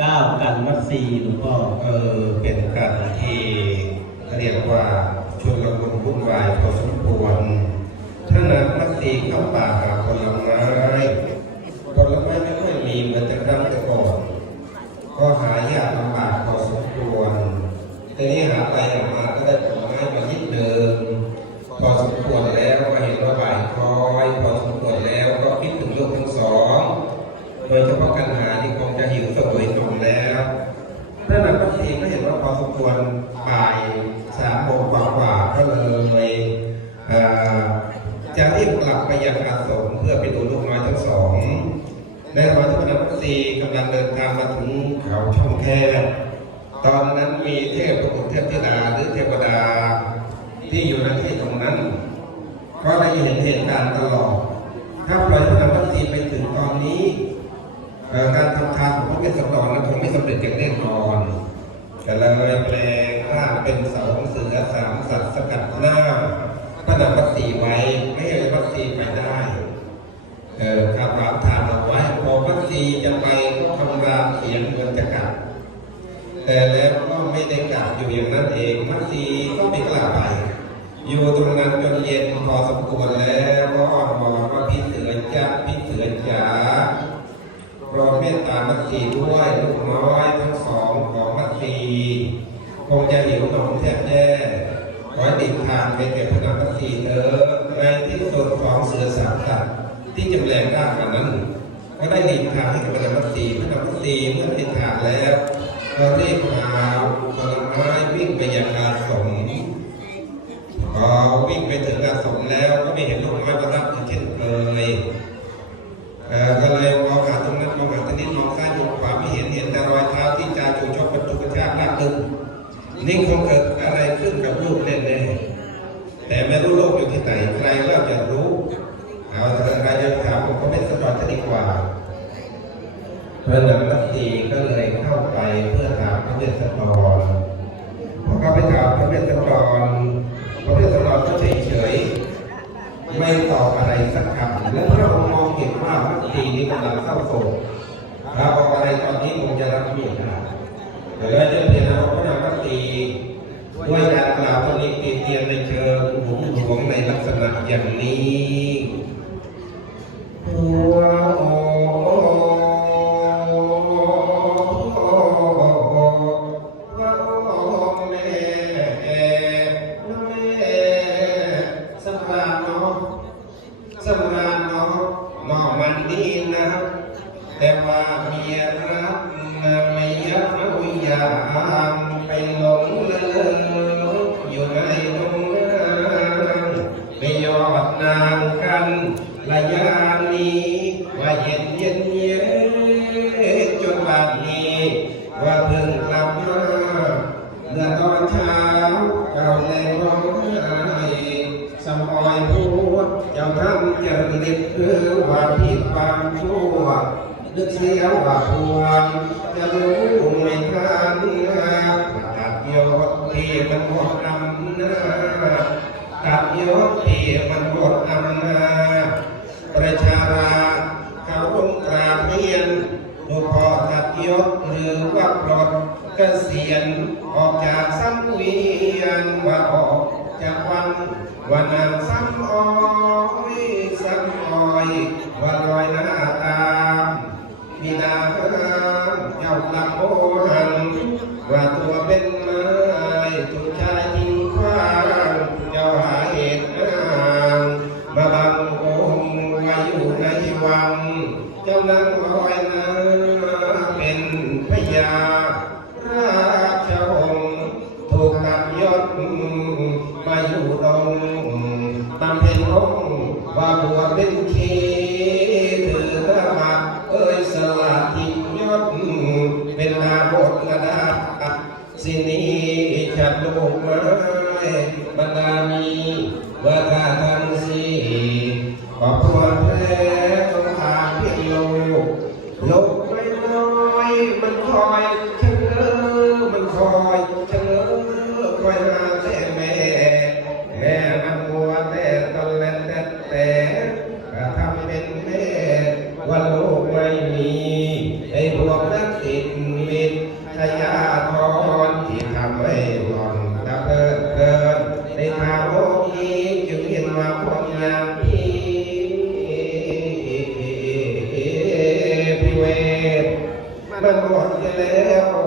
ก้ากันวัคซีนหลวงพ่อเออเป็นการที่เรียกว่าชวนละมุนวุ่นวายพอสมควรถ้านักมักซีเข้าป่าหาผลไม้ผลไม้ไม่ค่อยมีเหมือนแต่ครั้งแต่ก่อนก็หายากลำบากพอสมควรแต่นี้หาไปหามาก็ได้ผลไม้มานิดเดิมพอสมควรแล้วก็เห็นว่าบ่ายคอย พอสมควรแล้วก็คิดถึงลูกทั้งสอง โดยเฉพาะกันหาที่คงจะหิวสวยหนุ่มแล้วท่านนักบัญชีก็เห็นว่าพอสม ควรบ่ายสามโมงกว่าๆก็เลยจะรีบกลับไปยังอาสมเพื่อไปดูลูกน้อยทั้งสองในระหว่างที่พนักบัญชีกำลังเดินทางมาถึงเขาช่องแคบตอนนั้นมีเทพประกุเทพธิดาหรือเทวดาที่อยู่ในที่ตรงนั้น ก็ได้เห็นเหตุการณ์ตลอด ถ้าปล่อยพนักบัญชีไปถึงตอนนี้ การทำทานของพระเวสสันดรนั้นคงไม่สำเร็จอย่างแน่นอน ก็เลยแปลงร่างเป็นเสาเสือสามสัตว์สกัดหน้าพระนามวัสีไว้ ไม่ให้วัสีไปได้เออขับรามทานเอาไว้พอวัสีจะไปก็คำรามเขียนเหมือนจะกลับแต่แล้วก็ไม่ได้กลับอยู่อย่างนั้นเองวัสีก็ไม่กล้าไป อยู่ตรงนั้นจนเย็นพอสมควรแล้วก็อ้อนวอนว่าพี่เสือจ้าพี่เสือจ๋าโป รดเมตตามัตสีด้วยลูกน้อยทั้งสองของมัตสีคงจะหิวหนองแทบแย่ขอติดทานไปแก่พระนามมัตสีเถอะในที่สุดของเสือสามสัตว์ที่จำแรงร่างกันนั้นก็ได้หลีกทางให้กับพระนามมัตสีพระนามมัตสีเมื่อติดทานแล้วก็รีบพาผลไม้วิ่งไปยังอาสมพอวิ่งไปถึงอาสมแล้ว นี่คงเกิดอะไรขึ้นกับลูกแน่ๆแต่ไม่รู้โลกอยู่ที่ไหนใครเล่าจะรู้ เอาแต่ใครจะถามผมก็ไม่สบายจะดีกว่าเพื่อนนักลัทธิก็เลยเข้าไปเพื่อถามพระเวสสันดรพอเข้าไปถามพระเวสสันดรพระเวสสันดรก็เฉยๆไม่ตอบอะไรสักคำและพระองค์มองเห็นว่ามัตตีนี้กำลังเศร้าโศกถ้าบอกอะไรตอนนี้คงจะรับไม่ได้ แต่แล้วจะเพียงแต่ว่าพระนามัตตีด้วยการกล่าวตอนนี้เตียนในเชิงหวงหวงในลักษณะอย่างนี้หัวโอแม่แม่สำราญเนาะสำราญเนาะหมอมันดีนะแต่ว่าเมียรักไม่อยากเอา อย่างไปหลงเลิอยู่ในตรงนั้นไม่ยอดนางกันระยะนี้ว่าเย็นเย็นเย็นจนบัดนี้ ว่าเพิ่งกลับมาเมื่อตอนเช้าเจ้าแรงร้องไห้สมอยพูดเจ้าทำเจริญคือว่าผิดความชั่ว นึกเสียว่าพวงจะรู้ไม่ทันตัดโยศที่มันหมดอำนาจตัดโยศที่มันหมดอำนาจประชาราเขาองกราบเรียนหลูกพ่อตัดยศหรือว่าปลดเกษียณออกจากสังเวียนว่าออกจากวันวันนางซ้ำอ้อยซ้ำอ้อยว่าลอยหน้าตา เป็นเคเธอธรรมะเอ้ยสลาทิ้งยศเป็นนาบทระดับสินี้ฉันลูกไม้บรรดาางโลกีจึงเห็นว่าคนอย่างพี่พิเวทมันหมดแล้ว